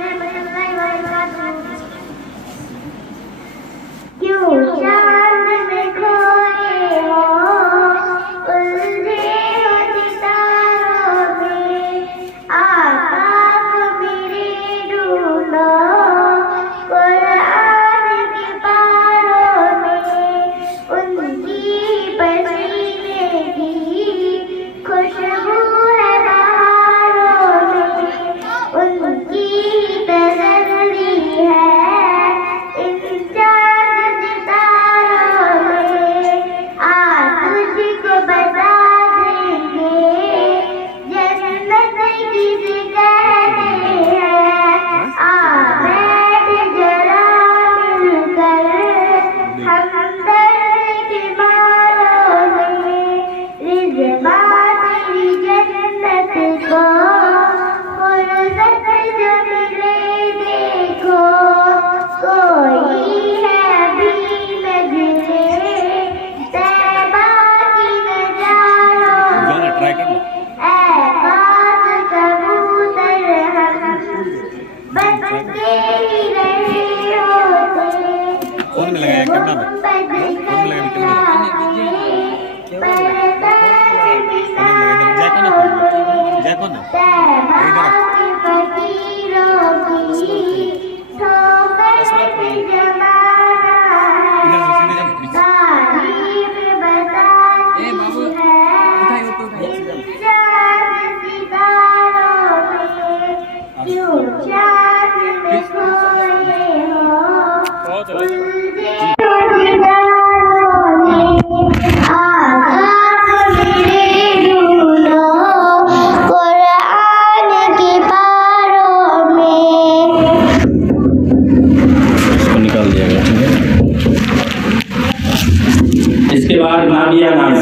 Phone में लगाया camera में, फोन में लगा कैमरा जैको ना जैको ना निकाल दिया गया। ठीक है, इसके बाद नाविया नाज